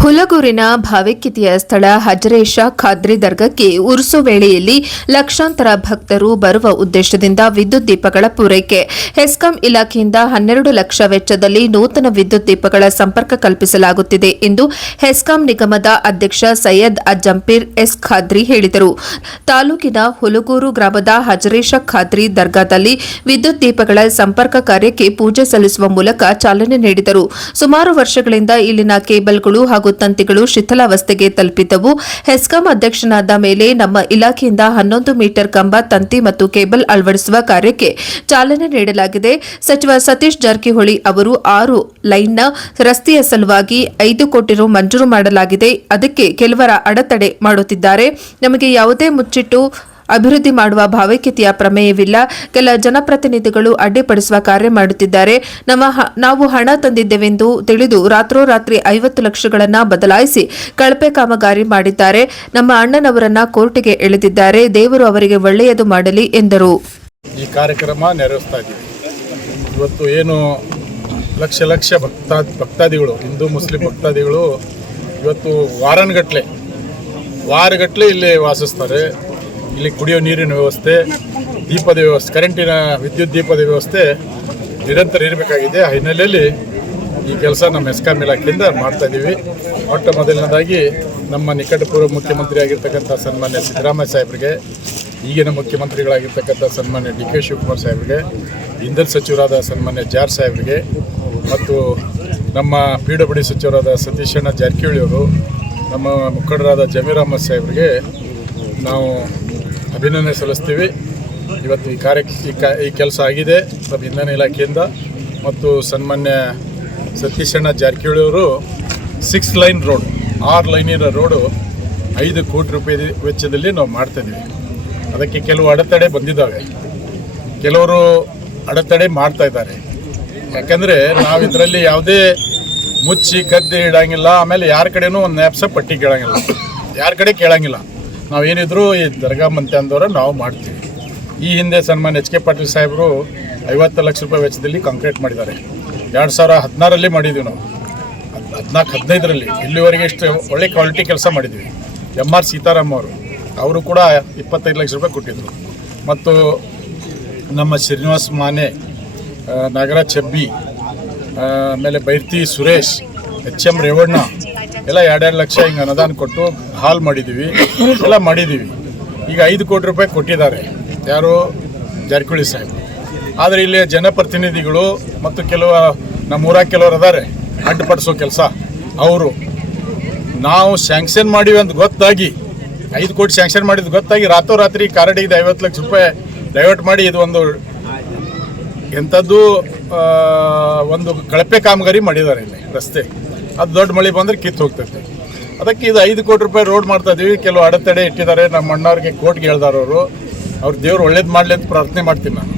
ಹುಲಗೂರಿನ ಭಾವೈಕ್ಯತೆಯ ಸ್ಥಳ ಹಜರೇಶ ಖಾದ್ರಿ ದರ್ಗಾಕ್ಕೆ ಉರುಸು ವೇಳೆಯಲ್ಲಿ ಲಕ್ಷಾಂತರ ಭಕ್ತರು ಬರುವ ಉದ್ದೇಶದಿಂದ ವಿದ್ಯುತ್ ದೀಪಗಳ ಪೂರೈಕೆ. ಹೆಸ್ಕಾಂ ಇಲಾಖೆಯಿಂದ 12 ಲಕ್ಷ ವೆಚ್ಚದಲ್ಲಿ ನೂತನ ವಿದ್ಯುತ್ ದೀಪಗಳ ಸಂಪರ್ಕ ಕಲ್ಪಿಸಲಾಗುತ್ತಿದೆ ಎಂದು ಹೆಸ್ಕಾಂ ನಿಗಮದ ಅಧ್ಯಕ್ಷ ಸೈಯದ್ ಅಜಂಪೀರ್ ಎಸ್ ಖಾದ್ರಿ ಹೇಳಿದರು. ತಾಲೂಕಿನ ಹುಲಗೂರು ಗ್ರಾಮದ ಹಜರೇಶ ಖಾದ್ರಿ ದರ್ಗಾದಲ್ಲಿ ವಿದ್ಯುತ್ ದೀಪಗಳ ಸಂಪರ್ಕ ಕಾರ್ಯಕ್ಕೆ ಪೂಜೆ ಸಲ್ಲಿಸುವ ಮೂಲಕ ಚಾಲನೆ ನೀಡಿದರು. ಸುಮಾರು ವರ್ಷಗಳಿಂದ ಇಲ್ಲಿನ ಕೇಬಲ್ಗಳು ಹಾಗೂ ತಂತಿಗಳು ಶಿಥಿಲಾವಸ್ಥೆಗೆ ತಲುಪಿದ್ದವು. ಹೆಸ್ಕಾಂ ಅಧ್ಯಕ್ಷನಾದ ಮೇಲೆ ನಮ್ಮ ಇಲಾಖೆಯಿಂದ 11 ಮೀಟರ್ ಕಂಬ, ತಂತಿ ಮತ್ತು ಕೇಬಲ್ ಅಳವಡಿಸುವ ಕಾರ್ಯಕ್ಕೆ ಚಾಲನೆ ನೀಡಲಾಗಿದೆ. ಸಚಿವ ಸತೀಶ್ ಜಾರಕಿಹೊಳಿ ಅವರು 6 ಲೈನ್ನ ರಸ್ತೆಯ ಸಲುವಾಗಿ 5 ಕೋಟಿ ರು ಮಂಜೂರು ಮಾಡಲಾಗಿದೆ. ಅದಕ್ಕೆ ಕೆಲವರ ಅಡೆತಡೆ ಮಾಡುತ್ತಿದ್ದಾರೆ. ನಮಗೆ ಯಾವುದೇ ಮುಚ್ಚಿಟ್ಟು ಅಭಿವೃದ್ಧಿ ಮಾಡುವ ಭಾವೈಕ್ಯತೆಯ ಪ್ರಮೇಯವಿಲ್ಲ. ಕೆಲ ಜನಪ್ರತಿನಿಧಿಗಳು ಅಡ್ಡಿಪಡಿಸುವ ಕಾರ್ಯ ಮಾಡುತ್ತಿದ್ದಾರೆ. ನಾವು ಹಣ ತಂದಿದ್ದೇವೆಂದು ತಿಳಿದು ರಾತ್ರೋರಾತ್ರಿ 50 ಲಕ್ಷಗಳನ್ನು ಬದಲಾಯಿಸಿ ಕಳಪೆ ಕಾಮಗಾರಿ ಮಾಡಿದ್ದಾರೆ. ನಮ್ಮ ಅಣ್ಣನವರನ್ನ ಕೋರ್ಟಿಗೆ ಎಳೆದಿದ್ದಾರೆ. ದೇವರು ಅವರಿಗೆ ಒಳ್ಳೆಯದು ಮಾಡಲಿ ಎಂದರು. ಈ ಕಾರ್ಯಕ್ರಮ ನೆರವೇರಿಸ್ತಾ ಇದ್ದೀವಿ. ಇವತ್ತು ಏನು ಲಕ್ಷ ಭಕ್ತಾದಿಗಳು, ಹಿಂದೂ ಮುಸ್ಲಿಂ ಭಕ್ತಾದಿಗಳು ಇವತ್ತು ವಾರಗಟ್ಟಲೆ ಇಲ್ಲಿ ವಾಸಿಸ್ತಾರೆ. ಇಲ್ಲಿ ಕುಡಿಯೋ ನೀರಿನ ವ್ಯವಸ್ಥೆ, ದೀಪದ ವ್ಯವಸ್ಥೆ, ಕರೆಂಟಿನ ವಿದ್ಯುತ್ ದೀಪದ ವ್ಯವಸ್ಥೆ ನಿರಂತರ ಇರಬೇಕಾಗಿದೆ. ಆ ಹಿನ್ನೆಲೆಯಲ್ಲಿ ಈ ಕೆಲಸ ನಮ್ಮ ಹೆಸ್ಕಾಂ ಇಲಾಖೆಯಿಂದ ಮಾಡ್ತಾ ಇದ್ದೀವಿ. ಮೊಟ್ಟ ಮೊದಲನೇದಾಗಿ ನಮ್ಮ ನಿಕಟಪೂರ್ವ ಮುಖ್ಯಮಂತ್ರಿ ಆಗಿರ್ತಕ್ಕಂಥ ಸನ್ಮಾನ್ಯ ಸಿದ್ದರಾಮಯ್ಯ ಸಾಹೇಬರಿಗೆ, ಈಗಿನ ಮುಖ್ಯಮಂತ್ರಿಗಳಾಗಿರ್ತಕ್ಕಂಥ ಸನ್ಮಾನ್ಯ ಡಿ ಕೆ ಶಿವಕುಮಾರ್ ಸಾಹೇಬರಿಗೆ, ಇಂಧನ ಸಚಿವರಾದ ಸನ್ಮಾನ್ಯ ಜಾರ್ ಸಾಹೇಬರಿಗೆ ಮತ್ತು ನಮ್ಮ PWD ಸಚಿವರಾದ ಸತೀಶಣ್ಣ ಜಾರಕಿಹೊಳಿ ಅವರು, ನಮ್ಮ ಮುಖಂಡರಾದ ಜಮೀರ್ ಅಹಮದ್ ಸಾಹೇಬರಿಗೆ ನಾವು ಅಭಿನಂದನೆ ಸಲ್ಲಿಸ್ತೀವಿ. ಇವತ್ತು ಈ ಕೆಲಸ ಆಗಿದೆ ನಮ್ಮ ಇಂಧನ ಇಲಾಖೆಯಿಂದ. ಮತ್ತು ಸನ್ಮಾನ್ಯ ಸತೀಶಣ್ಣ ಜಾರಕಿಹೊಳಿ ಅವರು 6 ಲೈನ್ ರೋಡ್, 6 ಲೈನಿನ ರೋಡು 5 ಕೋಟಿ ರೂಪಾಯಿ ವೆಚ್ಚದಲ್ಲಿ ನಾವು ಮಾಡ್ತಾಯಿದ್ದೀವಿ. ಅದಕ್ಕೆ ಕೆಲವು ಅಡೆತಡೆ ಬಂದಿದ್ದಾವೆ, ಕೆಲವರು ಅಡೆತಡೆ ಮಾಡ್ತಾ ಇದ್ದಾರೆ. ಯಾಕಂದರೆ ನಾವು ಇದರಲ್ಲಿ ಯಾವುದೇ ಮುಚ್ಚಿ ಕದ್ದಿ ಇಡೋಂಗಿಲ್ಲ. ಆಮೇಲೆ ಯಾರ ಕಡೆನೂ ಒಂದು ನ್ಯಾಪ್ಸ ಪಟ್ಟಿ ಕೇಳೋಂಗಿಲ್ಲ, ಯಾರ ಕಡೆ ಕೇಳೋಂಗಿಲ್ಲ. ನಾವೇನಿದ್ರು ಈ ದರ್ಗಾ ಮಂತೆ ಅಂದವರ ನಾವು ಮಾಡ್ತೀವಿ. ಈ ಹಿಂದೆ ಸನ್ಮಾನ್ಯ HK ಪಾಟೀಲ್ ಸಾಹೇಬರು 50 ಲಕ್ಷ ರೂಪಾಯಿ ವೆಚ್ಚದಲ್ಲಿ ಕಾಂಕ್ರೀಟ್ ಮಾಡಿದ್ದಾರೆ. 2016ರಲ್ಲಿ ಮಾಡಿದ್ವಿ ನಾವು, 14-15ರಲ್ಲಿ. ಇಲ್ಲಿವರೆಗೆ ಇಷ್ಟು ಒಳ್ಳೆ ಕ್ವಾಲಿಟಿ ಕೆಲಸ ಮಾಡಿದ್ವಿ. MR ಸೀತಾರಾಮ್ ಅವರು ಕೂಡ 25 ಲಕ್ಷ ರೂಪಾಯಿ ಕೊಟ್ಟಿದ್ದರು. ಮತ್ತು ನಮ್ಮ ಶ್ರೀನಿವಾಸ್ ಮಾನೆ, ನಾಗರಾಜ್ ಚಬ್ಬಿ, ಆಮೇಲೆ ಬೈರ್ತಿ ಸುರೇಶ್, HM ರೇವಣ್ಣ ಎಲ್ಲ 2 ಲಕ್ಷ ಹಿಂಗೆ ಅನುದಾನ ಕೊಟ್ಟು ಹಾಲ್ ಮಾಡಿದ್ದೀವಿ, ಎಲ್ಲ ಮಾಡಿದ್ದೀವಿ. ಈಗ 5 ಕೋಟಿ ರೂಪಾಯಿ ಕೊಟ್ಟಿದ್ದಾರೆ ಯಾರು, ಜಾರಕಿಹೊಳಿ ಸಾಹೇಬ್. ಆದರೆ ಇಲ್ಲಿ ಜನಪ್ರತಿನಿಧಿಗಳು ಮತ್ತು ನಮ್ಮೂರಾಗ ಕೆಲವರು ಅದಾರೆ ಅಡ್ಡಪಡಿಸೋ ಕೆಲಸ. ಅವರು ನಾವು ಸ್ಯಾಂಕ್ಷನ್ ಮಾಡಿವಿ ಅಂತ ಗೊತ್ತಾಗಿ, 5 ಕೋಟಿ ಸ್ಯಾಂಕ್ಷನ್ ಮಾಡಿದ್ದು ಗೊತ್ತಾಗಿ ರಾತ್ರೋರಾತ್ರಿ ಕಾರಡಿಗೆ 50 ಲಕ್ಷ ರೂಪಾಯಿ ಡೈವರ್ಟ್ ಮಾಡಿ ಇದು ಒಂದು ಕಳಪೆ ಕಾಮಗಾರಿ ಮಾಡಿದ್ದಾರೆ ಇಲ್ಲಿ ರಸ್ತೆ. ಅದು ದೊಡ್ಡ ಮಳೆ ಬಂದರೆ ಕಿತ್ತು ಹೋಗ್ತೈತೆ. ಅದಕ್ಕೆ ಇದು 5 ಕೋಟಿ ರೂಪಾಯಿ ರೋಡ್ ಮಾಡ್ತಾ ಇದ್ದೀವಿ. ಕೆಲವು ಅಡೆತಡೆ ಇಟ್ಟಿದ್ದಾರೆ. ನಮ್ಮ ಅಣ್ಣವ್ರಿಗೆ ಕೋರ್ಟ್ಗೆ ಹೇಳ್ದಾರವರು, ಅವ್ರು ದೇವ್ರು ಒಳ್ಳೇದು ಮಾಡಲಿ ಅಂತ ಪ್ರಾರ್ಥನೆ ಮಾಡ್ತೀನಿ ನಾನು.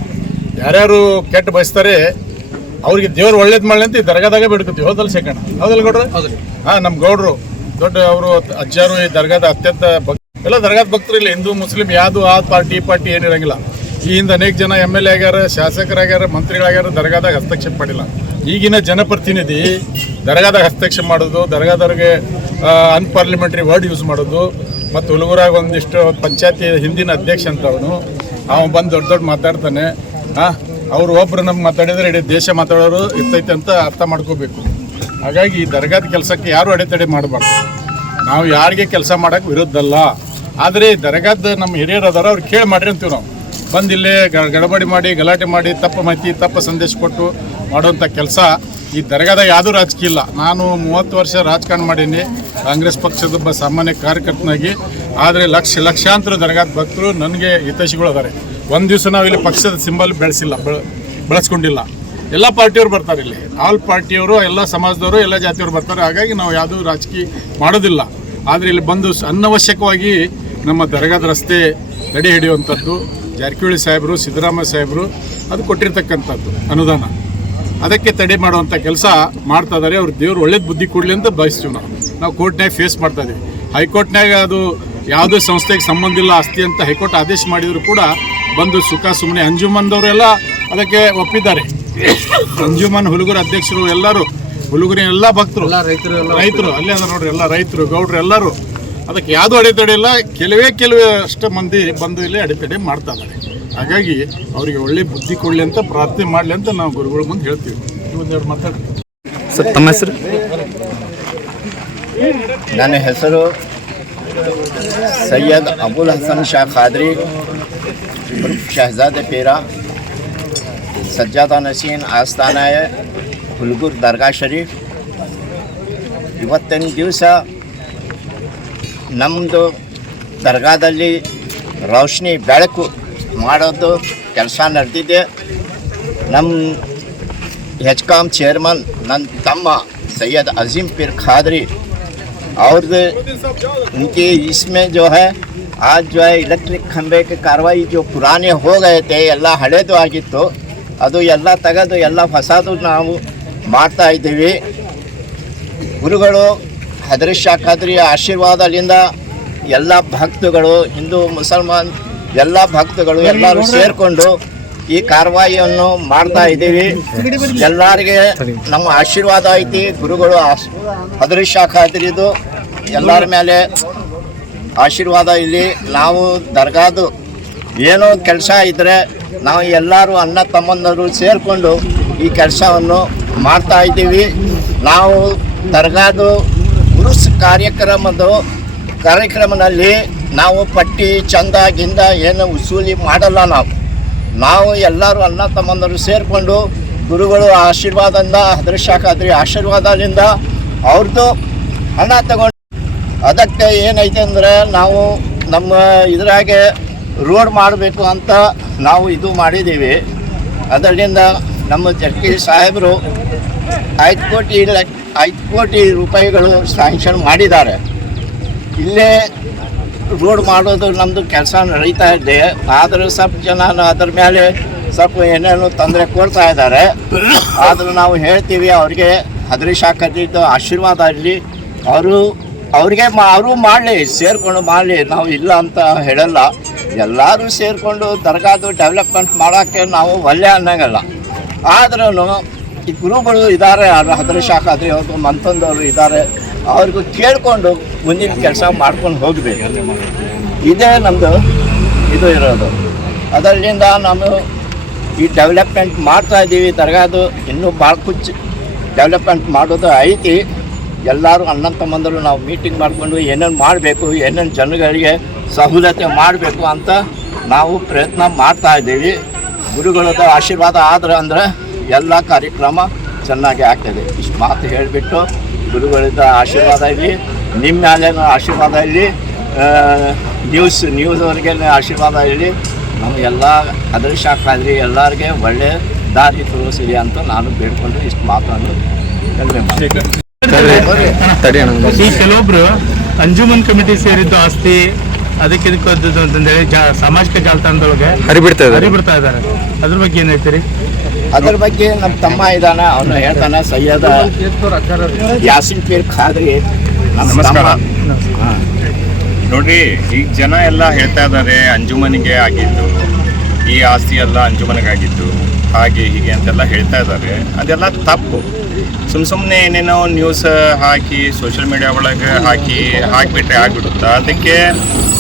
ಯಾರ್ಯಾರು ಕೆಟ್ಟ ಬಯಸ್ತಾರೆ ಅವ್ರಿಗೆ ದೇವ್ರು ಒಳ್ಳೇದು ಮಾಡಲಿ ಅಂತ ಈ ದರ್ಗಾದಾಗೆ ಬಿಡ್ಕೊತೀವಿ. ಹೌದಲ್ಲ ಶೇಖಣ್ಣ? ಹೌದಲ್ಲ ಗೌಡ್ರು? ಹಾಂ, ನಮ್ಮ ಗೌಡ್ರು ದೊಡ್ಡ ಅವರು ಅಜ್ಜಾರು ಈ ದರ್ಗಾದ ಅತ್ಯಂತ ಎಲ್ಲ ದರ್ಗಾದ ಭಕ್ತರು ಇಲ್ಲ. ಹಿಂದೂ ಮುಸ್ಲಿಂ ಯಾವುದು ಆ ಪಾರ್ಟಿ ಏನಿರಂಗಿಲ್ಲ. ಈ ಹಿಂದೆ ಅನೇಕ ಜನ MLA ಆಗ್ಯಾರ, ಶಾಸಕರಾಗ್ಯಾರ, ಮಂತ್ರಿಗಳಾಗ್ಯಾರ, ದರ್ಗಾದಾಗ ಹಸ್ತಕ್ಷೇಪ ಮಾಡಿಲ್ಲ. ಈಗಿನ ಜನಪ್ರತಿನಿಧಿ ದರ್ಗಾದಾಗ ಹಸ್ತಕ್ಷೇಪ ಮಾಡೋದು, ದರ್ಗಾದವ್ರಿಗೆ ಅನ್ಪಾರ್ಲಿಮೆಂಟ್ರಿ ವರ್ಡ್ ಯೂಸ್ ಮಾಡೋದು. ಮತ್ತು ಹುಲಗೂರಾಗ ಒಂದಿಷ್ಟು ಪಂಚಾಯತಿ ಹಿಂದಿನ ಅಧ್ಯಕ್ಷ ಅಂತ ಅವನು ಬಂದು ದೊಡ್ಡ ಮಾತಾಡ್ತಾನೆ. ಅವರು ಒಬ್ಬರು ನಮ್ಗೆ ಮಾತಾಡಿದರೆ ಇಡೀ ದೇಶ ಮಾತಾಡೋರು ಇರ್ತೈತೆ ಅಂತ ಅರ್ಥ ಮಾಡ್ಕೋಬೇಕು. ಹಾಗಾಗಿ ಈ ದರ್ಗಾದ ಕೆಲಸಕ್ಕೆ ಯಾರು ಅಡೆತಡೆ ಮಾಡಬಾರ್ದು. ನಾವು ಯಾರಿಗೆ ಕೆಲಸ ಮಾಡೋಕ್ಕೆ ವಿರುದ್ಧಲ್ಲ. ಆದರೆ ದರ್ಗಾದ ನಮ್ಮ ಹಿರಿಯರು ಅದಾರ, ಅವ್ರು ಕೇಳಿ ಮಾಡ್ರಿ ಅಂತೀವಿ ನಾವು. ಬಂದಿಲ್ಲೇ ಗಡಬಡಿ ಮಾಡಿ, ಗಲಾಟೆ ಮಾಡಿ, ತಪ್ಪು ಮಾಹಿತಿ, ತಪ್ಪು ಸಂದೇಶ ಕೊಟ್ಟು ಮಾಡುವಂಥ ಕೆಲಸ ಈ ದರ್ಗಾದಾಗ ಯಾವುದೂ ರಾಜಕೀಯ ಇಲ್ಲ. ನಾನು 30 ವರ್ಷ ರಾಜಕಾರಣ ಮಾಡೀನಿ, ಕಾಂಗ್ರೆಸ್ ಪಕ್ಷದೊಬ್ಬ ಸಾಮಾನ್ಯ ಕಾರ್ಯಕರ್ತನಾಗಿ. ಆದರೆ ಲಕ್ಷಾಂತರ ದರ್ಗಾದ ಭಕ್ತರು ನನಗೆ ಹಿತೈಷಿಗಳು ಅದಾರೆ. ಒಂದು ದಿವಸ ನಾವು ಇಲ್ಲಿ ಪಕ್ಷದ ಸಿಂಬಲ್ ಬೆಳೆಸ್ಕೊಂಡಿಲ್ಲ. ಎಲ್ಲ ಪಾರ್ಟಿಯವರು ಬರ್ತಾರೆ ಇಲ್ಲಿ, ಆಲ್ ಪಾರ್ಟಿಯವರು, ಎಲ್ಲ ಸಮಾಜದವರು, ಎಲ್ಲ ಜಾತಿಯವರು ಬರ್ತಾರೆ. ಹಾಗಾಗಿ ನಾವು ಯಾವುದೂ ರಾಜಕೀಯ ಮಾಡೋದಿಲ್ಲ. ಆದರೆ ಇಲ್ಲಿ ಬಂದು ಅನವಶ್ಯಕವಾಗಿ ನಮ್ಮ ದರ್ಗಾದ ರಸ್ತೆ ತಡೆ ಹಿಡಿಯುವಂಥದ್ದು ಜಾರಕಿಹೊಳಿ ಸಾಹೇಬರು, ಸಿದ್ದರಾಮಯ್ಯ ಸಾಹೇಬರು ಅದು ಕೊಟ್ಟಿರ್ತಕ್ಕಂಥದ್ದು ಅನುದಾನ. ಅದಕ್ಕೆ ತಡೆ ಮಾಡುವಂಥ ಕೆಲಸ ಮಾಡ್ತಾ ಇದ್ದಾರೆ. ಅವ್ರು ದೇವ್ರು ಒಳ್ಳೇದು ಬುದ್ಧಿ ಕೊಡಲಿ ಅಂತ ಬಯಸ್ತೀವಿ. ನಾವು ಕೋರ್ಟ್ನಾಗ ಫೇಸ್ ಮಾಡ್ತಾ ಇದ್ದೀವಿ. ಹೈಕೋರ್ಟ್ನಾಗ ಅದು ಯಾವುದೇ ಸಂಸ್ಥೆಗೆ ಸಂಬಂಧ ಇಲ್ಲ ಆಸ್ತಿ ಅಂತ ಹೈಕೋರ್ಟ್ ಆದೇಶ ಮಾಡಿದ್ರು ಕೂಡ ಬಂದು ಸುಮ್ಮನೆ ಅಂಜುಮನ್ದವರೆಲ್ಲ ಅದಕ್ಕೆ ಒಪ್ಪಿದ್ದಾರೆ. ಅಂಜುಮನ್ ಹುಲಗೂರು ಅಧ್ಯಕ್ಷರು ಎಲ್ಲರೂ ಹುಡುಗರಿ ಎಲ್ಲ ಭಕ್ತರು ರೈತರು ಅಲ್ಲೇ ಅದ ನೋಡ್ರಿ, ಎಲ್ಲ ರೈತರು ಗೌಡ್ರು ಎಲ್ಲರೂ ಅದಕ್ಕೆ ಯಾವುದೂ ಅಡೆತಡೆ ಇಲ್ಲ. ಕೆಲವೇ ಅಷ್ಟು ಮಂದಿ ಬಂದು ಇಲ್ಲಿ ಅಡೆತಡೆ ಮಾಡ್ತಾ ಇದ್ದಾರೆ. ಹಾಗಾಗಿ ಅವರಿಗೆ ಒಳ್ಳೆ ಬುದ್ಧಿ ಕೊಡಲಿ ಅಂತ ಪ್ರಾರ್ಥನೆ ಮಾಡಲಿ ಅಂತ ನಾವು ಗುರುಗಳ ಮುಂದೆ ಹೇಳ್ತೀವಿ. ಇವತ್ತೆರಡು ಮಾತಾಡಿ ಸರ್, ತಮ್ಮ ಹೆಸರು? ನನ್ನ ಹೆಸರು ಸೈಯದ್ ಅಬುಲ್ ಹಸನ್ ಶಾ ಖಾದ್ರಿ, ಶಹಜಾದೆ ಪೀರ, ಸಜ್ಜಾದ ನಸೀನ್ ಆಸ್ಥಾನಾಯ ಹುಲ್ಗೂರ್ ದರ್ಗಾ ಶರೀಫ್. ಇವತ್ತಿನ ದಿವಸ ನಮ್ಮದು ದರ್ಗಾದಲ್ಲಿ ರೋಶನಿ ಬೆಳಕು ಮಾಡೋದು ಕೆಲಸ ನಡೆದಿದೆ. ನಮ್ಮ ಹೆಚ್ಕಾಮ್ ಚೇರ್ಮನ್ ನನ್ನ ತಮ್ಮ सैयद अजीम पीर खादरी और उनके इसमें जो है आज जो है इलेक्ट्रिक खंबे के कार्रवाई जो पुराने हो गए थे ಎಲ್ಲ ಹಳೆದು ಆಗಿತ್ತು, ಅದು ಎಲ್ಲ ತೆಗೆದು ಎಲ್ಲ ಹೊಸದು ನಾವು ಮಾಡ್ತಾ ಇದ್ದೀವಿ. ಗುರುಗಳು ಹದರಿ ಶಾ ಖಾದ್ರಿ ಆಶೀರ್ವಾದದಿಂದ ಎಲ್ಲ ಭಕ್ತಗಳು, ಹಿಂದೂ ಮುಸಲ್ಮಾನ್ ಎಲ್ಲ ಭಕ್ತಗಳು ಎಲ್ಲರೂ ಸೇರಿಕೊಂಡು ಈ ಕಾರ್ಯವನ್ನು ಮಾಡ್ತಾ ಇದ್ದೀವಿ. ಎಲ್ಲರಿಗೆ ನಮ್ಮ ಆಶೀರ್ವಾದ ಐತಿ. ಗುರುಗಳು ಹದರಿ ಶಾ ಖಾದ್ರಿದು ಎಲ್ಲರ ಮೇಲೆ ಆಶೀರ್ವಾದ ಇಲ್ಲಿ. ನಾವು ದರ್ಗಾದು ಏನೋ ಕೆಲಸ ಇದ್ದರೆ ನಾವು ಎಲ್ಲರೂ ಅಣ್ಣ ತಮ್ಮಂದರು ಸೇರಿಕೊಂಡು ಈ ಕೆಲಸವನ್ನು ಮಾಡ್ತಾ ಇದ್ದೀವಿ. ನಾವು ದರ್ಗಾದು ಉರುಸ್ ಕಾರ್ಯಕ್ರಮದಲ್ಲಿ ನಾವು ಪಟ್ಟಿ ಚಂದ ಗಿಂದ ಏನು ವಸೂಲಿ ಮಾಡಲ್ಲ. ನಾವು ಎಲ್ಲರೂ ಅಣ್ಣ ತಮ್ಮಂದರು ಸೇರಿಕೊಂಡು ಗುರುಗಳು ಆಶೀರ್ವಾದದಿಂದ ಹದರಿ ಶಾ ಖಾದ್ರಿ ಆಶೀರ್ವಾದದಿಂದ ಅವ್ರದ್ದು ಹಣ ತಗೊಂಡು ಅದಕ್ಕೆ ಏನೈತೆ ಅಂದರೆ ನಾವು ನಮ್ಮ ಇದ್ರಾಗೆ ರೋಡ್ ಮಾಡಬೇಕು ಅಂತ ನಾವು ಇದು ಮಾಡಿದ್ದೀವಿ. ಅದರಿಂದ ನಮ್ಮ ಜಡ್ಕಿ ಸಾಹೇಬರು 5 ಕೋಟಿ ರೂಪಾಯಿಗಳು ಸ್ಯಾಂಕ್ಷನ್ ಮಾಡಿದ್ದಾರೆ. ಇಲ್ಲೇ ರೋಡ್ ಮಾಡೋದು ನಮ್ಮದು ಕೆಲಸ ನಡೀತಾ ಇದೆ. ಆದರೆ ಸ್ವಲ್ಪ ಜನ ಅದ್ರ ಮೇಲೆ ಸ್ವಲ್ಪ ಏನೇನು ತೊಂದರೆ ಕೊಡ್ತಾ ಇದ್ದಾರೆ. ಆದರೂ ನಾವು ಹೇಳ್ತೀವಿ ಅವ್ರಿಗೆ ಹದರಿ ಶಾ ಖಾದ್ರಿದು ಆಶೀರ್ವಾದ ಇರಲಿ. ಅವ್ರಿಗೆ ಮಾಡಲಿ, ಸೇರಿಕೊಂಡು ಮಾಡಲಿ, ನಾವು ಇಲ್ಲ ಅಂತ ಹೇಳಲ್ಲ. ಎಲ್ಲರೂ ಸೇರಿಕೊಂಡು ದರ್ಗಾದು ಡೆವಲಪ್ಮೆಂಟ್ ಮಾಡೋಕ್ಕೆ ನಾವು ಒಳ್ಳೆ ಅನ್ನಂಗಲ್ಲ. ಆದ್ರೂ ಈ ಗುರುಗಳು ಇದ್ದಾರೆ, ಹದರಿ ಶಾ ಖಾದ್ರಿ ಅವರು ಮಂತಂದವರು ಇದ್ದಾರೆ, ಅವ್ರಿಗೂ ಕೇಳಿಕೊಂಡು ಮುಂದಿನ ಕೆಲಸ ಮಾಡ್ಕೊಂಡು ಹೋಗಬೇಕು. ಇದೇ ನಮ್ಮದು ಇದು ಇರೋದು. ಅದರಿಂದ ನಾವು ಈ ಡೆವಲಪ್ಮೆಂಟ್ ಮಾಡ್ತಾ ಇದ್ದೀವಿ. ದರ್ಗಾದು ಇನ್ನೂ ಭಾಳ ಡೆವಲಪ್ಮೆಂಟ್ ಮಾಡೋದು ಐತಿ. ಎಲ್ಲರೂ ಅಣ್ಣ ತಮ್ಮಂದರು ನಾವು ಮೀಟಿಂಗ್ ಮಾಡಿಕೊಂಡು ಏನೇನು ಮಾಡಬೇಕು, ಏನೇನು ಜನಗಳಿಗೆ ಸಹೂಲತೆ ಮಾಡಬೇಕು ಅಂತ ನಾವು ಪ್ರಯತ್ನ ಮಾಡ್ತಾ ಇದ್ದೀವಿ. ಗುರುಗಳದ ಆಶೀರ್ವಾದ ಆದ್ರೆ ಅಂದರೆ ಎಲ್ಲ ಕಾರ್ಯಕ್ರಮ ಚೆನ್ನಾಗಿ ಆಗ್ತದೆ. ಇಷ್ಟು ಮಾತು ಹೇಳಿಬಿಟ್ಟು ಗುರುಗಳಿಂದ ಆಶೀರ್ವಾದ ಇರಲಿ, ನಿಮ್ಮ ಮೇಲೇನೂ ಆಶೀರ್ವಾದ ಇರಲಿ, ನ್ಯೂಸ್ ಅವ್ರಿಗೆ ಆಶೀರ್ವಾದ ಇರಲಿ. ನಮಗೆಲ್ಲ ಹದರಿ ಶಾ ಖಾದ್ರಿ ಎಲ್ಲರಿಗೆ ಒಳ್ಳೆ ದಾರಿ ತೋರಿಸಲಿ ಅಂತ ನಾನು ಬೇಡ್ಕೊಂಡು ಇಷ್ಟು ಮಾತನ್ನು ಈ ಕೆಲವೊಬ್ರು ಅಂಜುಮನ್ ಕಮಿಟಿ ಸೇರಿದ್ದು ಆಸ್ತಿ ಅದಕ್ಕೆ ಅಂತಂದೇಳಿ ಸಾಮಾಜಿಕ ಜಾಲತಾಣದೊಳಗೆ ಹರಿಬಿಡ್ತಾ ಇದ್ದಾರೆ. ಅದ್ರ ಬಗ್ಗೆ ಏನ್ ಹೇಳ್ತೀರಿ? ಅದ್ರ ಬಗ್ಗೆ ನಮ್ಮ ತಮ್ಮ ಇದ್ದಾನೆ, ಅವನು ಹೇಳ್ತಾನೆ. ಸೈಯದ್ ಯಾಸಿನ್ ಪೀರ್ ಖಾದ್ರಿ. ನಮಸ್ಕಾರ. ನೋಡ್ರಿ, ಈಗ ಜನ ಎಲ್ಲ ಹೇಳ್ತಾ ಇದ್ದಾರೆ ಅಂಜುಮನಿಗೆ ಆಗಿದ್ದು, ಈ ಆಸ್ತಿ ಎಲ್ಲ ಅಂಜುಮನಿಗಾಗಿದ್ದು, ಹಾಗೆ ಹೀಗೆ ಅಂತೆಲ್ಲ ಹೇಳ್ತಾ ಇದ್ದಾರೆ. ಅದೆಲ್ಲ ತಪ್ಪು. ಸುಮ್ಮನೆ ಏನೇನೋ ನ್ಯೂಸ್ ಹಾಕಿ ಸೋಷಿಯಲ್ ಮೀಡಿಯಾ ಒಳಗೆ ಹಾಕಿಬಿಟ್ರೆ ಆಗಿಬಿಡುತ್ತಾ. ಅದಕ್ಕೆ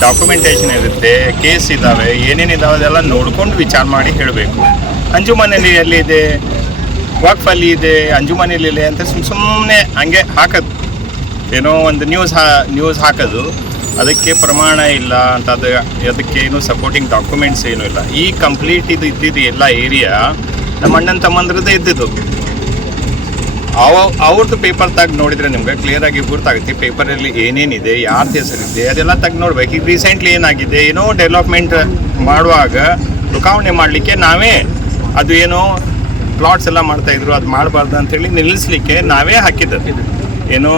ಡಾಕ್ಯುಮೆಂಟೇಷನ್ ಇರುತ್ತೆ, ಕೇಸ್ ಇದ್ದಾವೆ, ಏನೇನಿದ್ದಾವೆ ಅದೆಲ್ಲ ನೋಡ್ಕೊಂಡು ವಿಚಾರ ಮಾಡಿ ಹೇಳಬೇಕು. ಅಂಜುಮನಲ್ಲಿ ಎಲ್ಲಿದೆ, ವಕ್ಫಲ್ಲಿ ಇದೆ, ಅಂಜುಮನೇಲಿ ಇದೆ ಅಂತ ಸುಮ್ಮನೆ ಹಂಗೆ ಹಾಕೋದು, ಏನೋ ಒಂದು ನ್ಯೂಸ್ ಹಾಕೋದು. ಅದಕ್ಕೆ ಪ್ರಮಾಣ ಇಲ್ಲ ಅಂತ, ಅದಕ್ಕೆ ಏನು ಸಪೋರ್ಟಿಂಗ್ ಡಾಕ್ಯುಮೆಂಟ್ಸ್ ಏನೂ ಇಲ್ಲ. ಈ ಕಂಪ್ಲೀಟ್ ಇದ್ದಿದ್ದು ಎಲ್ಲ ಏರಿಯಾ ನಮ್ಮ ಅಣ್ಣನ ತಮ್ಮಂದ್ರದ್ದೇ ಇದ್ದಿದ್ದು. ಅವ್ರದ್ದು ಪೇಪರ್ ತೆಗೆದು ನೋಡಿದರೆ ನಿಮ್ಗೆ ಕ್ಲಿಯರಾಗಿ ಗೊತ್ತಾಗುತ್ತೆ ಪೇಪರಲ್ಲಿ ಏನೇನಿದೆ, ಯಾರ್ದು ಹೆಸರಿದೆ, ಅದೆಲ್ಲ ತೆಗೆದು ನೋಡ್ಬೇಕು. ಈಗ ರೀಸೆಂಟ್ಲಿ ಏನಾಗಿದೆ, ಏನೋ ಡೆವಲಪ್ಮೆಂಟ್ ಮಾಡುವಾಗ ಲುಕಾವಣೆ ಮಾಡಲಿಕ್ಕೆ ನಾವೇ ಅದು ಏನೋ ಪ್ಲಾಟ್ಸ್ ಎಲ್ಲ ಮಾಡ್ತಾಯಿದ್ರು, ಅದು ಮಾಡಬಾರ್ದು ಅಂಥೇಳಿ ನಿಲ್ಲಿಸಲಿಕ್ಕೆ ನಾವೇ ಹಾಕಿದ್ದು. ಏನೋ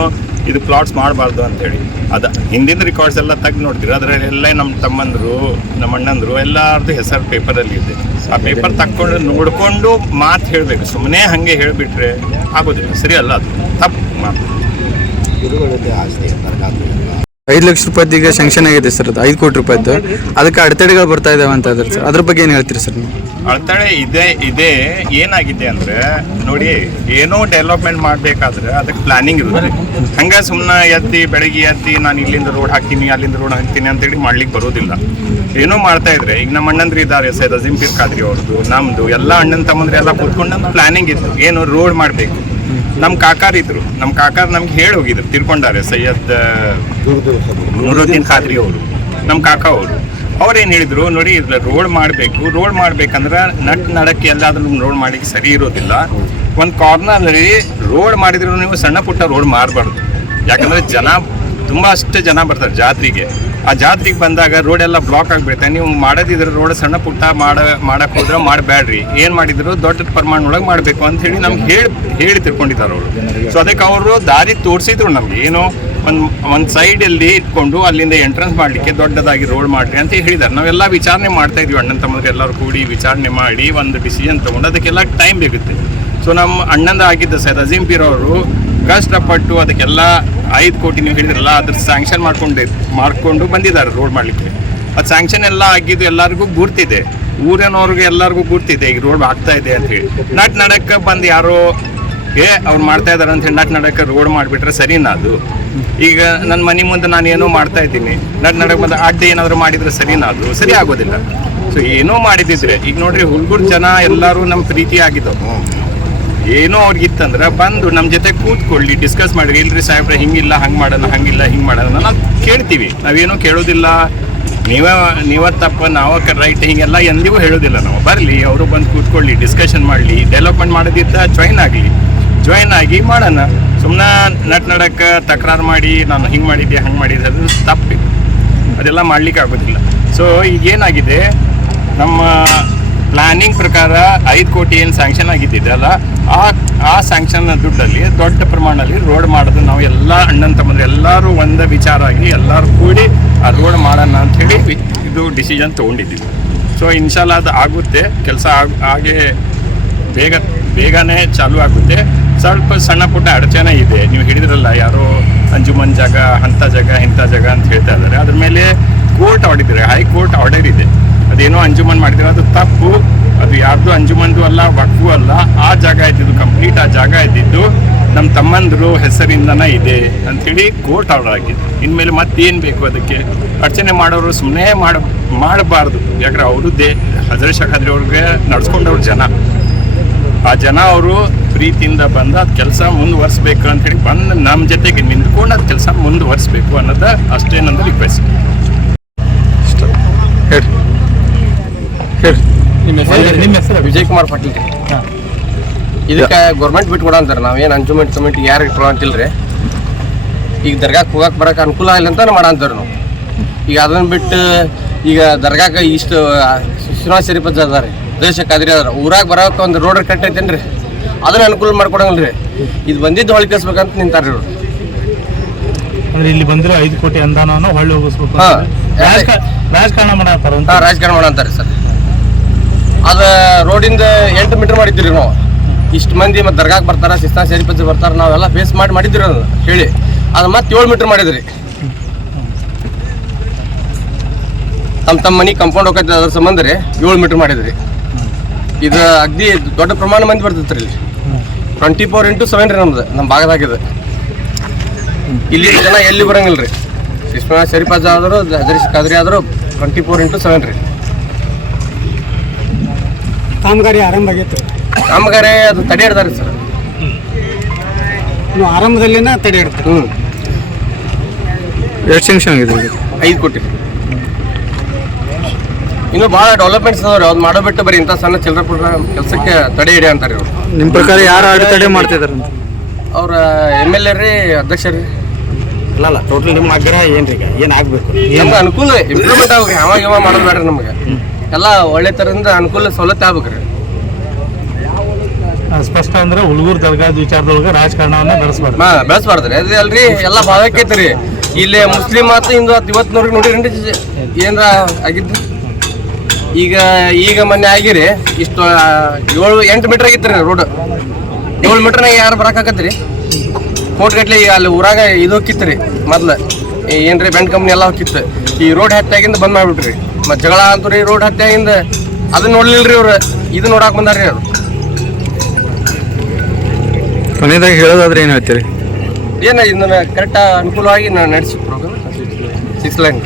ಇದು ಪ್ಲಾಟ್ಸ್ ಮಾಡಬಾರ್ದು ಅಂಥೇಳಿ. ಅದು ಹಿಂದಿನ ರೆಕಾರ್ಡ್ಸ್ ಎಲ್ಲ ತೆಗೆದು ನೋಡ್ತೀವಿ, ಅದರಲ್ಲೆಲ್ಲ ನಮ್ಮ ತಮ್ಮಂದರು ನಮ್ಮ ಅಣ್ಣಂದರು ಎಲ್ಲರದ್ದು ಹೆಸರು ಪೇಪರಲ್ಲಿ ಇದೆ. ಆ ಪೇಪರ್ ತಕ್ಕೊಂಡು ನೋಡಿಕೊಂಡು ಮಾತು ಹೇಳಬೇಕು. ಸುಮ್ಮನೆ ಹಾಗೆ ಹೇಳಿಬಿಟ್ರೆ ಆಗೋದಿಲ್ಲ, ಸರಿ ಅಲ್ಲ, ಅದು ತಪ್ಪು ಮಾತು. ಗುರುಗಳದ್ದು ಆಸ್ತಿ 5 ಲಕ್ಷ ರೂಪಾಯಿಗೆ ಸ್ಯಾಂಕ್ಷನ್ ಆಗಿದೆ ಸರ್, ಅದು 5 ಕೋಟಿ ರೂಪಾಯಿದ್ದು. ಅದಕ್ಕೆ ಅಡೆತಡೆಗಳು ಬರ್ತಾ ಇದಾವೆ ಅಂತ ಇದ್ದಾರೆ ಸರ್, ಅದ್ರ ಬಗ್ಗೆ ಏನು ಹೇಳ್ತೀರಿ ಸರ್ ನೀವು? ಅಡೆತಡೆ ಇದೆ ಏನಾಗಿದೆ ಅಂದ್ರೆ ನೋಡಿ, ಏನೋ ಡೆವಲಪ್ಮೆಂಟ್ ಮಾಡಬೇಕಾದ್ರೆ ಅದಕ್ಕೆ ಪ್ಲಾನಿಂಗ್ ಇರುತ್ತೆ. ಹಂಗೆ ಸುಮ್ಮನೆ ಬೆಳಗ್ಗೆ ಎತ್ತಿ ನಾನು ಇಲ್ಲಿಂದ ರೋಡ್ ಹಾಕ್ತೀನಿ ಅಲ್ಲಿಂದ ರೋಡ್ ಹಾಕ್ತೀನಿ ಅಂತೇಳಿ ಮಾಡ್ಲಿಕ್ಕೆ ಬರೋದಿಲ್ಲ. ಏನೋ ಮಾಡ್ತಾ ಇದ್ರೆ ಈಗ ನಮ್ಮ ಅಣ್ಣಂದ್ರು ಇದ್ದಾರೆ, ಸೈಯದ್ ಅಜೀಂ ಪೀರ್ ಖಾದ್ರಿ ಅವ್ರದ್ದು, ನಮ್ಮದು ಎಲ್ಲ ಅಣ್ಣನ ತಮ್ಮಂದ್ರೆ ಎಲ್ಲ ಕೂತ್ಕೊಂಡು ಪ್ಲಾನಿಂಗ್ ಇತ್ತು, ಏನು ರೋಡ್ ಮಾಡಬೇಕು. ನಮ್ಮ ಕಾಕಾರ್ ಇದ್ರು, ನಮ್ಮ ಕಾಕಾರ್ ನಮ್ಗೆ ಹೇಳಿ ಹೋಗಿದ್ರು, ತಿರ್ಕೊಂಡಾರೆ ಸೈಯದ್ ನೂರುದ್ದೀನ್ ಖಾದ್ರಿ ಅವರು, ನಮ್ಮ ಕಾಕಾ ಅವರು. ಅವ್ರೇನು ಹೇಳಿದ್ರು, ನೋಡಿ ರೋಡ್ ಮಾಡಬೇಕು, ರೋಡ್ ಮಾಡ್ಬೇಕಂದ್ರೆ ನಡಕ್ಕೆ ಎಲ್ಲಾದ್ರೂ ರೋಡ್ ಮಾಡ್ಲಿಕ್ಕೆ ಸರಿ ಇರೋದಿಲ್ಲ. ಒಂದು ಕಾರ್ನರ್ನಲ್ಲಿ ರೋಡ್ ಮಾಡಿದ್ರು ನೀವು ಸಣ್ಣ ಪುಟ್ಟ ರೋಡ್ ಮಾಡಬಾರ್ದು. ಯಾಕಂದ್ರೆ ಅಷ್ಟು ಜನ ಬರ್ತಾರೆ ಜಾತ್ರೆಗೆ. ಆ ಜಾತ್ರೆಗೆ ಬಂದಾಗ ರೋಡ್ ಎಲ್ಲ ಬ್ಲಾಕ್ ಆಗಿಬಿಡುತ್ತೆ. ನೀವು ಮಾಡೋದಿದ್ರೆ ರೋಡ್ ಸಣ್ಣ ಪುಟ್ಟ ಮಾಡಕ್ಕೆ ಹೋದ್ರೆ ಮಾಡಬೇಡ್ರಿ. ಏನು ಮಾಡಿದ್ರು ದೊಡ್ಡ ಪ್ರಮಾಣದೊಳಗೆ ಮಾಡಬೇಕು ಅಂತ ಹೇಳಿ ನಮ್ಗೆ ಹೇಳಿ ತಿಳ್ಕೊಂಡಿದ್ದಾರೆ ಅವರು. ಸೊ ಅದಕ್ಕೆ ಅವರು ದಾರಿ ತೋರಿಸಿದ್ರು ನಮ್ಗೆ, ಏನೋ ಒಂದು ಸೈಡಲ್ಲಿ ಇಟ್ಕೊಂಡು ಅಲ್ಲಿಂದ ಎಂಟ್ರೆನ್ಸ್ ಮಾಡಲಿಕ್ಕೆ ದೊಡ್ಡದಾಗಿ ರೋಡ್ ಮಾಡಿರಿ ಅಂತ ಹೇಳಿದ್ದಾರೆ. ನಾವೆಲ್ಲ ವಿಚಾರಣೆ ಮಾಡ್ತಾ ಇದ್ವಿ, ಅಣ್ಣನ ತಮ್ಮಂದ್ರೆ ಎಲ್ಲರೂ ಕೂಡಿ ವಿಚಾರಣೆ ಮಾಡಿ ಒಂದು ಡಿಸಿಷನ್ ತೊಗೊಂಡು ಅದಕ್ಕೆಲ್ಲ ಟೈಮ್ ಬೇಕುತ್ತೆ. ಸೊ ನಮ್ಮ ಅಣ್ಣಂದ ಆಗಿದ್ದ ಸೈಯದ್ ಅಜೀಂ ಪೀರ್ ಅವರು ಕಷ್ಟಪಟ್ಟು ಅದಕ್ಕೆಲ್ಲ 5 ಕೋಟಿ ನೀವು ಹೇಳಿದ್ರಲ್ಲ, ಅದ್ರ ಸ್ಯಾಂಕ್ಷನ್ ಮಾಡ್ಕೊಂಡು ಬಂದಿದ್ದಾರೆ ರೋಡ್ ಮಾಡಲಿಕ್ಕೆ. ಅದು ಸ್ಯಾಂಕ್ಷನ್ ಎಲ್ಲ ಆಗಿದ್ದು ಎಲ್ಲರಿಗೂ ಗುರ್ತಿದೆ, ಊರಿನವ್ರಿಗೆ ಎಲ್ಲರಿಗೂ ಗುರ್ತಿದೆ ಈಗ ರೋಡ್ ಆಗ್ತಾ ಇದೆ ಅಂತ ಹೇಳಿ. ನಡಕ್ಕೆ ಬಂದು ಯಾರೋ ಅವ್ರು ಮಾಡ್ತಾ ಇದ್ದಾರೆ ಅಂತ ಹೇಳಿ ನಡಕ್ಕೆ ರೋಡ್ ಮಾಡಿಬಿಟ್ರೆ ಸರಿನಾ ಅದು? ಈಗ ನನ್ನ ಮನೆ ಮುಂದೆ ನಾನು ಏನೋ ಮಾಡ್ತಾ ಇದ್ದೀನಿ, ನಡಕ್ಕೆ ಬಂದು ಅಡ್ಡಿ ಏನಾದರೂ ಮಾಡಿದರೆ ಸರಿನಾ ಅದು? ಸರಿ ಆಗೋದಿಲ್ಲ. ಸೊ ಏನೋ ಮಾಡಿದಿದ್ರೆ ಈಗ ನೋಡ್ರಿ, ಹುಡುಗರು ಜನ ಎಲ್ಲರೂ ನಮ್ಮ ಪ್ರೀತಿ ಆಗಿದ್ದವು. ಏನೋ ಅವ್ರಿಗಿತ್ತಂದ್ರೆ ಬಂದು ನಮ್ಮ ಜೊತೆ ಕೂತ್ಕೊಳ್ಳಿ, ಡಿಸ್ಕಸ್ ಮಾಡಿರಿ. ಇಲ್ರಿ ಸಾಹೇಬ್ರೆ ಹಿಂಗಿಲ್ಲ, ಹಂಗೆ ಮಾಡೋಣ, ಹಂಗಿಲ್ಲ ಹಿಂಗೆ ಮಾಡೋಣ ನಾವು ಕೇಳ್ತೀವಿ. ನಾವೇನೋ ಕೇಳೋದಿಲ್ಲ, ನೀವೇ ತಪ್ಪ ನಾವು ರೈಟ್ ಹಿಂಗೆಲ್ಲ ಎಂದಿಗೂ ಹೇಳೋದಿಲ್ಲ ನಾವು. ಬರಲಿ, ಅವರು ಬಂದು ಕೂತ್ಕೊಳ್ಳಿ, ಡಿಸ್ಕಷನ್ ಮಾಡಲಿ, ಡೆವಲಪ್ಮೆಂಟ್ ಮಾಡೋದಿದ್ದ ಜಾಯಿನ್ ಆಗಿ ಮಾಡೋಣ. ಸುಮ್ಮನೆ ನಡಕ್ಕೆ ತಕರಾರು ಮಾಡಿ ನಾನು ಹಿಂಗೆ ಮಾಡಿದ್ದೆ ಹಂಗೆ ಮಾಡಿದ್ದೆ ಅದು ತಪ್ಪು, ಅದೆಲ್ಲ ಮಾಡ್ಲಿಕ್ಕೆ ಆಗೋದಿಲ್ಲ. ಸೊ ಈಗೇನಾಗಿದೆ, ನಮ್ಮ ಪ್ಲಾನಿಂಗ್ ಪ್ರಕಾರ 5 ಕೋಟಿ ಏನು ಸ್ಯಾಂಕ್ಷನ್ ಆಗಿದ್ದಿದೆಯಲ್ಲ, ಆ ಸ್ಯಾಂಕ್ಷನ್ ದುಡ್ಡಲ್ಲಿ ದೊಡ್ಡ ಪ್ರಮಾಣದಲ್ಲಿ ರೋಡ್ ಮಾಡೋದು ನಾವು ಎಲ್ಲ ಅಣ್ಣನ ತಮ್ಮಂದ್ರೆ ಎಲ್ಲರೂ ಒಂದೇ ವಿಚಾರ ಆಗಿ ಎಲ್ಲರೂ ಕೂಡಿ ಆ ರೋಡ್ ಮಾಡೋಣ ಅಂಥೇಳಿ ಇದು ಡಿಸಿಷನ್ ತೊಗೊಂಡಿದ್ದೀವಿ. ಸೊ ಇನ್ಶಾಲ್ಲ ಅದು ಆಗುತ್ತೆ, ಕೆಲಸ ಹಾಗೆ ಬೇಗನೆ ಚಾಲೂ ಆಗುತ್ತೆ. ಸ್ವಲ್ಪ ಸಣ್ಣ ಪುಟ್ಟ ಅಡಚಣೆ ಇದೆ. ನೀವು ಹೇಳಿದ್ರಲ್ಲ, ಯಾರೋ ಅಂಜುಮನ್ ಜಾಗ ಇಂಥ ಜಾಗ ಅಂತ ಹೇಳ್ತಾ ಇದ್ದಾರೆ. ಅದ್ರ ಮೇಲೆ ಕೋರ್ಟ್ ಆರ್ಡರ್, ಹೈಕೋರ್ಟ್ ಆರ್ಡರ್ ಇದೆ. ಅದೇನೋ ಅಂಜುಮನ್ ಮಾಡಿದ್ರೆ ಅದು ತಪ್ಪು, ಅದು ಯಾರ್ದು ಅಂಜುಮನ್ದು ಅಲ್ಲ, ವಕ್ಫು ಅಲ್ಲ. ಆ ಜಾಗ ಇದ್ದಿದ್ದು ಕಂಪ್ಲೀಟ್, ಆ ಜಾಗ ಇದ್ದಿದ್ದು ನಮ್ಮ ತಮ್ಮಂದ್ರು ಹೆಸರಿಂದನೇ ಇದೆ ಅಂಥೇಳಿ ಕೋರ್ಟ್ ಆರ್ಡರ್ ಆಗಿದೆ. ಇನ್ಮೇಲೆ ಮತ್ತೇನು ಬೇಕು ಅದಕ್ಕೆ? ಅರ್ಚನೆ ಮಾಡೋರು ಸುಮ್ಮನೆ ಮಾಡಬಾರ್ದು. ಯಾಕಂದ್ರೆ ಅವರು ಹಜರತ್ ಶೇಖ್ ಖಾದ್ರಿ ಅವ್ರಿಗೆ ನಡ್ಸ್ಕೊಂಡವ್ರು ಜನ. ಆ ಜನ ಅವರು ಪ್ರೀತಿಯಿಂದ ಬಂದು ಅದು ಕೆಲಸ ಮುಂದುವರಿಸ್ಬೇಕು ಅಂಥೇಳಿ ಬಂದು ನಮ್ಮ ಜೊತೆಗೆ ನಿಂತ್ಕೊಂಡು ಅದು ಕೆಲಸ ಮುಂದುವರಿಸ್ಬೇಕು ಅನ್ನೋದು ಅಷ್ಟೇ ನಂದು ರಿಕ್ವೆಸ್ಟ್. ನಿಮ್ಮ ಹೆಸರು? ವಿಜಯ್ ಕುಮಾರ್ ಪಾಟೀಲ್ ರೀ. ಇದಕ್ಕೆ ಗೌರ್ಮೆಂಟ್ ಬಿಟ್ಟು ಕೊಡ ಅಂತಾರೆ. ನಾವೇನು ಅಂಜುಮೆಂಟ್ ಕಮಿಟಿಗೆ ಯಾರಿಗೆ ಕೊಡೋ ಅಂತಿಲ್ರಿ. ಈಗ ದರ್ಗಾಕ್ಕೆ ಹೋಗಕ್ಕೆ ಬರೋಕೆ ಅನುಕೂಲ ಇಲ್ಲ ಅಂತ ಮಾಡ ಅಂತಾರೆ ನಾವು. ಈಗ ಅದನ್ನು ಬಿಟ್ಟು ಈಗ ದರ್ಗಾಕ್ಕೆ ಇಷ್ಟು ಶ್ರೀನಿವಾಸ ಶರೀಫ್ ಅದಾರೆ, ದೇಶ ಕಾದ್ರಿ ಅದಾರ, ಊರಾಗ ಬರೋಕೆ ಒಂದು ರೋಡ್ ಕಟ್ಟೈತೇನು ರೀ, ಅದನ್ನ ಅನುಕೂಲ ಮಾಡ್ಕೊಡಂಗಿಲ್ಲ ರೀ. ಇದು ಬಂದಿದ್ದು ಹೊಳಿ ಕಳಿಸ್ಬೇಕಂತ ನಿಂತಾರೆ ಇವರು. ಅಂದ್ರೆ ಇಲ್ಲಿ ಬಂದ್ರೆ 5 ಕೋಟಿ ಅನುದಾನ ಹೊಳ್ಳಿ ಹೋಗಿಸ್ಬೇಕು, ರಾಜಕಾರಣ ಮಾಡತ್ತಾರ. ರಾಜಕಾರಣ ಮಾಡ ಅಂತಾರೆ ಸರ್. ಅದು ರೋಡಿಂದ 8 ಮೀಟರ್ ಮಾಡಿದ್ದೀರಿ ನಾವು. ಇಷ್ಟು ಮಂದಿ ಮತ್ತು ದರ್ಗಾಕ್ಕೆ ಬರ್ತಾರೆ, ಶ್ರೀನಿವಾಸ ಶರೀಫ್ ಬರ್ತಾರೆ, ನಾವೆಲ್ಲ ಫೇಸ್ ಮಾಡಿದ್ದೀರಿ ಅದನ್ನು ಹೇಳಿ. ಅದು ಮತ್ತೆ 7 ಮೀಟರ್ ಮಾಡಿದ್ರಿ. ತಮ್ಮ ಮನೆ ಕಂಪೌಂಡ್ ಹೋಗತ್ತೆ, ಅದ್ರ ಸಂಬಂಧ ರೀ 7 ಮೀಟರ್ ಮಾಡಿದ್ರಿ. ಇದು ಅಗ್ದಿ ದೊಡ್ಡ ಪ್ರಮಾಣ ಮಂದಿ ಬರ್ತೈತೆ ರೀ. ಇಲ್ಲಿ 24x7 ರೀ ನಮ್ದು, ನಮ್ಮ ಭಾಗದಾಗಿದೆ. ಇಲ್ಲಿ ಜನ ಎಲ್ಲಿ ಬರಂಗಿಲ್ಲ ರೀ. ಶ್ರೀನಿವಾಸ ಶರೀಫ್ ಆದರೂ ಹಜರತ್ ಖಾದ್ರಿ ಆದರೂ 24x7 ರೀ. ಕಾಮಗಾರಿ ಆರಂಭ ಆಗೈತೆ. ಕಾಮಗಾರಿ ಅದು ತಡೆ ಹಿಡ್ದಾರೆ ಸರ್. ನೀವು ಆರಂಭದಲ್ಲಿನ ತಡೆ ಹಿಡ್ತಾರೆ. ಎಷ್ಟು ಸ್ಯಾಂಕ್ಷನ್ ಆಗಿದೆ? 5 ಕೋಟಿ. ಇನ್ನೂ ಭಾಳ ಡೆವಲಪ್ಮೆಂಟ್ಸ್ ಅದಾವ್ರಿ. ಅವ್ರು ಮಾಡೋ ಬಿಟ್ಟು ಬರೀ ಇಂಥ ಸಣ್ಣ ಚಿಲ್ಲರೆ ಪುಟ್ಟ ಕೆಲಸಕ್ಕೆ ತಡೆ ಹಿಡಿ ಅಂತಾರೆ ಇವರು. ನಿಮ್ಮ ಪ್ರಕಾರ ಯಾರು ಅಡೆತಡೆ ಮಾಡ್ತಿದಾರೆ ಅಂತ? ಅವ್ರ MLA ರೀ, ಅಧ್ಯಕ್ಷ ರೀ. ಅಲ್ಲ ಟೋಟಲ್ ನಿಮ್ಮ ಆಗ್ರಹ ಏನು ರೀ? ಏನು ಆಗಬೇಕು? ನಮ್ಗೆ ಅನುಕೂಲ ಇಂಪ್ರೂವ್ಮೆಂಟ್ ಆಗ್ಬೇಕು. ಯಾವಾಗ ಮಾಡೋದು ಬೇಡ್ರಿ, ನಮಗೆ ಎಲ್ಲ ಒಳ್ಳೆ ಥರದಿಂದ ಅನುಕೂಲ ಸವಲತ್ತು ಆಗ್ಬೇಕ್ರಿ. ಸ್ಪಷ್ಟ ಅಂದ್ರೆ ಹುಡುಗರು ದರ್ಗಾದ ವಿಚಾರದೊಳಗೆ ರಾಜಕಾರಣವನ್ನ ಬೆಳೆಸ್ಬಾರ್ದ್ರಿ. ಅದೇ ಅಲ್ರಿ, ಎಲ್ಲ ಭಾವೈಕ್ಯತೆ ರೀ. ಇಲ್ಲಿ ಮುಸ್ಲಿಂ ಆತು ಹಿಂದೂ ಆತು ಇವತ್ತಿನವ್ರಿಗೆ ನೋಡಿರಿ ಏನಾರ ಆಗಿದ್ದು. ಈಗ ಮೊನ್ನೆ ಆಗಿರಿ ಇಷ್ಟು 7-8 ಮೀಟರ್ ಆಗಿತ್ತು ರೀ ರೋಡ್. 7 ಮೀಟರ್ನಾಗ ಯಾರು ಬರೋಕ್ಕಾಗತ್ತೆ ರೀ? ಕೋಟ್ಗಟ್ಲೆ ಅಲ್ಲಿ ಊರಾಗ ಇದು ಹೋಗಿತ್ತು ರೀ ಮೊದ್ಲು. ಏನ್ರಿ ಬೆಂಡ್ ಕಂಪ್ನಿ ಎಲ್ಲ ಹೋಗಿತ್ತು. ಈ ರೋಡ್ ಹತ್ಯಾಗಿಂದ ಬಂದ್ ಮಾಡ್ಬಿಟ್ರಿ. ಮತ್ತು ಜಗಳ ಅಂತೂ ರೀ ರೋಡ್ ಹತ್ಯಾಗಿಂದ ಅದನ್ನ ನೋಡ್ಲಿಲ್ರಿ ಅವ್ರು, ಇದು ನೋಡಕ್ಕೆ ಬಂದಾರ್ರಿ ಅವ್ರು. ಕೊನೆಯದಾಗಿ ಹೇಳೋದಾದ್ರೆ ಏನು ಹೇಳ್ತೀರಿ? ಏನು ಇದನ್ನ ಕರೆಕ್ಟಾಗಿ ಅನುಕೂಲವಾಗಿ ನಡೆಸಿ ಪ್ರೋಗ್ರಾಮ್ 6 ಲೈನ್